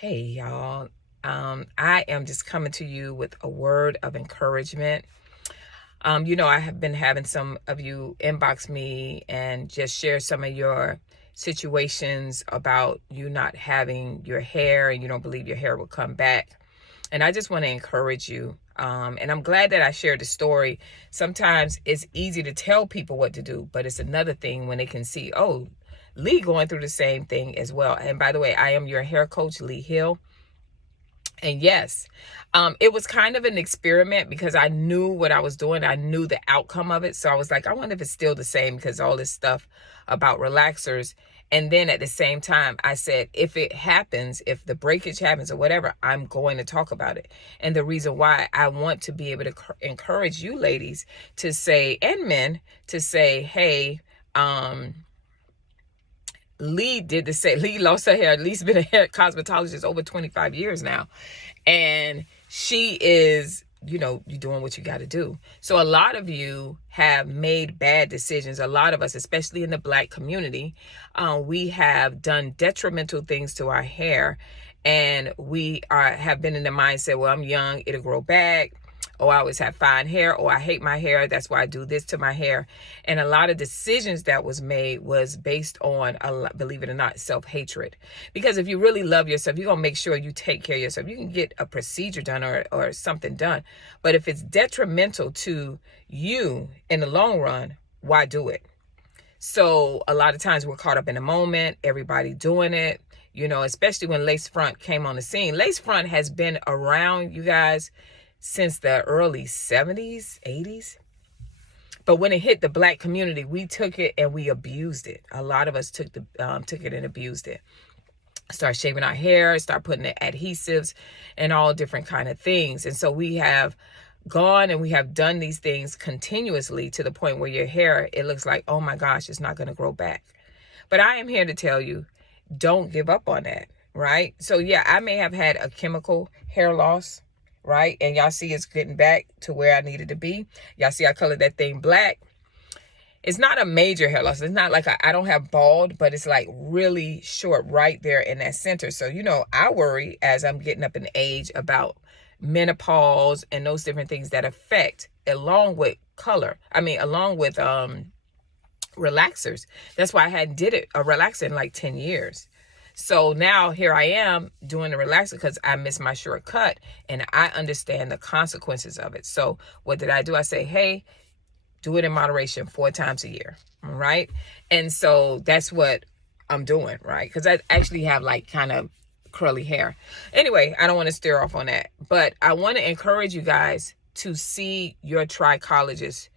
Hey, y'all. I am just coming to you with a word of encouragement. I have been having some of you inbox me and just share some of your situations about you not having your hair and you don't believe your hair will come back. And I just want to encourage you. And I'm glad that I shared the story. Sometimes it's easy to tell people what to do, but it's another thing when they can see, oh, Lee going through the same thing as well. And by the way, I am your hair coach, Lee Hill. And yes, it was kind of an experiment because I knew what I was doing. I knew the outcome of it. So I was like, I wonder if it's still the same because all this stuff about relaxers. And then at the same time, I said, if it happens, if the breakage happens or whatever, I'm going to talk about it. And the reason why I want to be able to encourage you ladies to say, and men to say, hey, Lee did the same. Lee lost her hair. Lee's been a hair cosmetologist over 25 years now. And she is, you're doing what you got to do. So a lot of you have made bad decisions. A lot of us, especially in the Black community, we have done detrimental things to our hair. And we have been in the mindset, well, I'm young, it'll grow back. Oh, I always have fine hair. Oh, I hate my hair. That's why I do this to my hair. And a lot of decisions that was made was based on, believe it or not, self-hatred. Because if you really love yourself, you're going to make sure you take care of yourself. You can get a procedure done or something done. But if it's detrimental to you in the long run, why do it? So a lot of times we're caught up in the moment, everybody doing it, especially when lace front came on the scene. Lace front has been around, you guys, since the early 70s, 80s. But when it hit the Black community, we took it and we abused it. A lot of us took it and abused it. Start shaving our hair, start putting the adhesives and all different kind of things. And so we have gone and we have done these things continuously to the point where your hair, it looks like, oh my gosh, it's not going to grow back. But I am here to tell you, don't give up on that, right? So yeah, I may have had a chemical hair loss, right? And y'all see it's getting back to where I needed to be. Y'all see I colored that thing black. It's not a major hair loss. It's not like I don't have bald, but it's like really short right there in that center. So, I worry as I'm getting up in age about menopause and those different things that affect along with relaxers. That's why I hadn't did a relaxer in like 10 years. So now here I am doing the relaxer because I missed my shortcut and I understand the consequences of it. So what did I do? I say, hey, do it in moderation 4 times a year. All right. And so that's what I'm doing, right? Because I actually have like kind of curly hair. Anyway, I don't want to steer off on that, but I want to encourage you guys to see your trichologist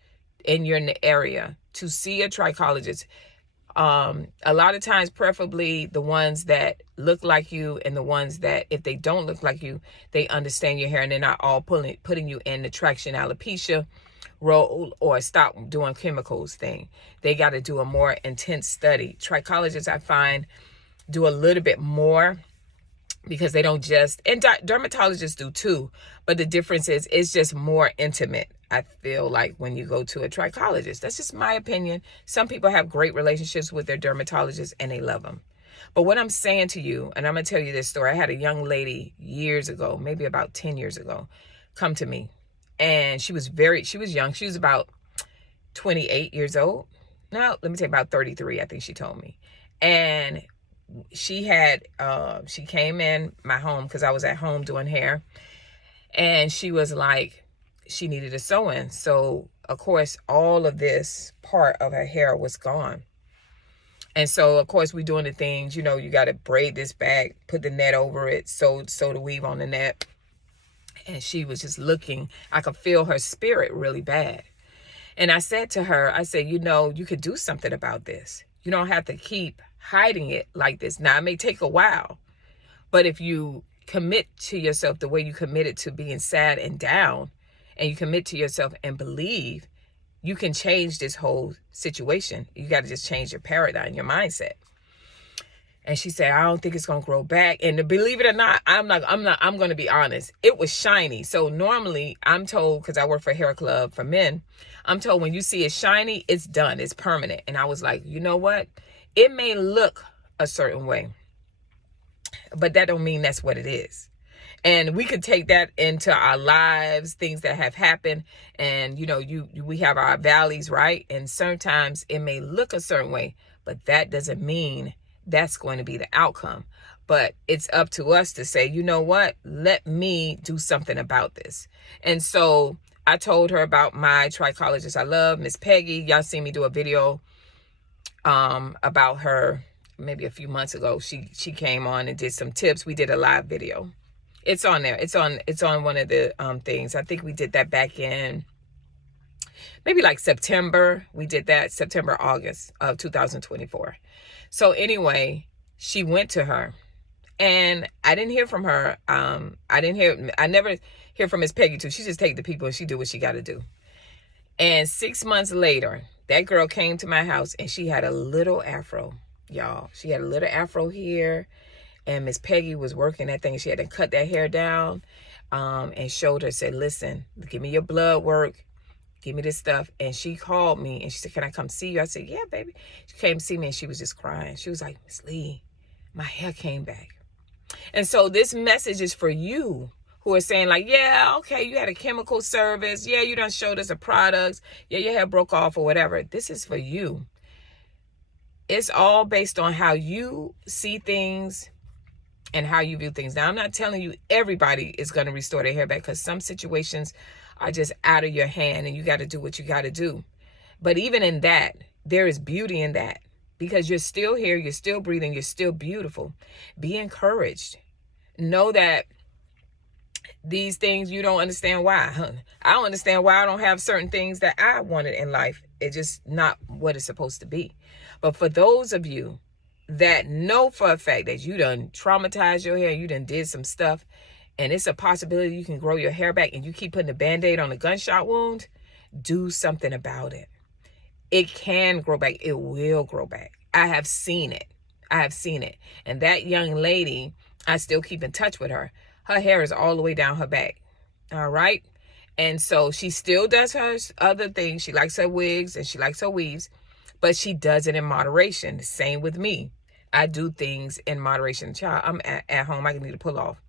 in your area, to see a trichologist. A lot of times, preferably the ones that look like you and the ones that, if they don't look like you, they understand your hair and they're not all putting you in the traction alopecia role or stop doing chemicals thing. They got to do a more intense study. Trichologists, I find, do a little bit more because they don't just, and dermatologists do too, but the difference is it's just more intimate. I feel like when you go to a trichologist, that's just my opinion. Some people have great relationships with their dermatologists and they love them. But what I'm saying to you, and I'm going to tell you this story. I had a young lady years ago, maybe about 10 years ago, come to me. And she was young. She was about 28 years old. No, let me say about 33, I think she told me. And she came in my home because I was at home doing hair. And she was like, she needed a sew-in. So, of course, all of this part of her hair was gone. And so, of course, we're doing the things, you got to braid this back, put the net over it, sew the weave on the net. And she was just looking, I could feel her spirit really bad. And I said to her, you could do something about this. You don't have to keep hiding it like this. Now, it may take a while, but if you commit to yourself the way you committed to being sad and down, and you commit to yourself and believe, you can change this whole situation. You got to just change your paradigm, your mindset. And she said, I don't think it's going to grow back. And to believe it or not, I'm going to be honest. It was shiny. So normally I'm told, because I work for Hair Club for Men, I'm told when you see it shiny, it's done. It's permanent. And I was like, you know what? It may look a certain way, but that don't mean that's what it is. And we could take that into our lives, things that have happened. And, you know, we have our valleys, right? And sometimes it may look a certain way, but that doesn't mean that's going to be the outcome. But it's up to us to say, you know what? Let me do something about this. And so I told her about my trichologist I love, Miss Peggy. Y'all seen me do a video about her maybe a few months ago. She came on and did some tips. We did a live video. It's on there. It's on one of the things. I think we did that back in maybe like September. We did that September, August of 2024. So anyway, she went to her, and I didn't hear from her. I never hear from Miss Peggy too. She just take the people and she do what she got to do. And 6 months later, that girl came to my house and she had a little afro, y'all. She had a little afro here. And Miss Peggy was working that thing. She had to cut that hair down and showed her, said, listen, give me your blood work. Give me this stuff. And she called me and she said, can I come see you? I said, yeah, baby. She came to see me and she was just crying. She was like, Miss Lee, my hair came back. And so this message is for you who are saying like, yeah, okay, you had a chemical service. Yeah, you done showed us a product. Yeah, your hair broke off or whatever. This is for you. It's all based on how you see things and how you view things. Now, I'm not telling you everybody is going to restore their hair back, because some situations are just out of your hand and you got to do what you got to do. But even in that, there is beauty in that, because you're still here, you're still breathing, you're still beautiful. Be encouraged. Know that these things, you don't understand why. I don't understand why I don't have certain things that I wanted in life. It's just not what it's supposed to be. But for those of you that know for a fact that you done traumatized your hair, you done did some stuff, and it's a possibility you can grow your hair back, and you keep putting a Band-Aid on a gunshot wound, do something about it. It can grow back. It will grow back. I have seen it. And that young lady, I still keep in touch with her. Her hair is all the way down her back. All right. And so she still does her other things. She likes her wigs and she likes her weaves, but she does it in moderation. Same with me. I do things in moderation. Child, I'm at home. I need to pull off.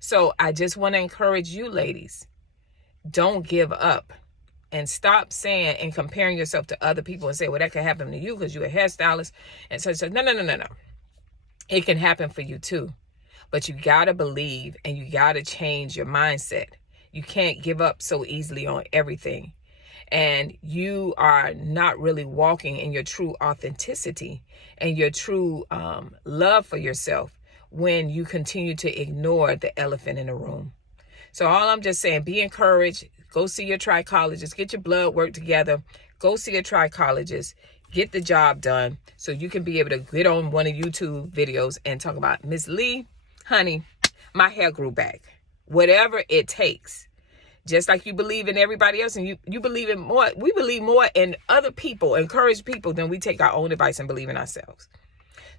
So I just want to encourage you ladies, don't give up, and stop saying and comparing yourself to other people and say, well, that could happen to you because you're a hairstylist and such. No. It can happen for you too. But you got to believe and you got to change your mindset. You can't give up so easily on everything. And you are not really walking in your true authenticity and your true love for yourself when you continue to ignore the elephant in the room. So all I'm just saying, be encouraged. Go see your trichologist. Get your blood work together. Go see a trichologist. Get the job done so you can be able to get on one of YouTube videos and talk about, Miss Lee, honey, my hair grew back. Whatever it takes. Just like you believe in everybody else, and you believe in more. We believe more in other people, encourage people, than we take our own advice and believe in ourselves.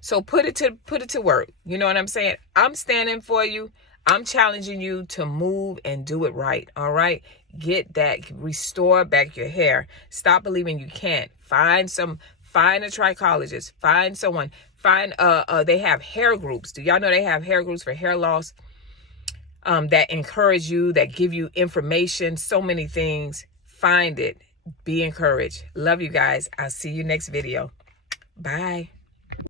So put it to work. You know what I'm saying? I'm standing for you. I'm challenging you to move and do it right. All right? Get that. Restore back your hair. Stop believing you can't. Find a trichologist. Find someone. They have hair groups. Do y'all know they have hair groups for hair loss? That encourage you, that give you information, so many things. Find it. Be encouraged. Love you guys. I'll see you next video. Bye.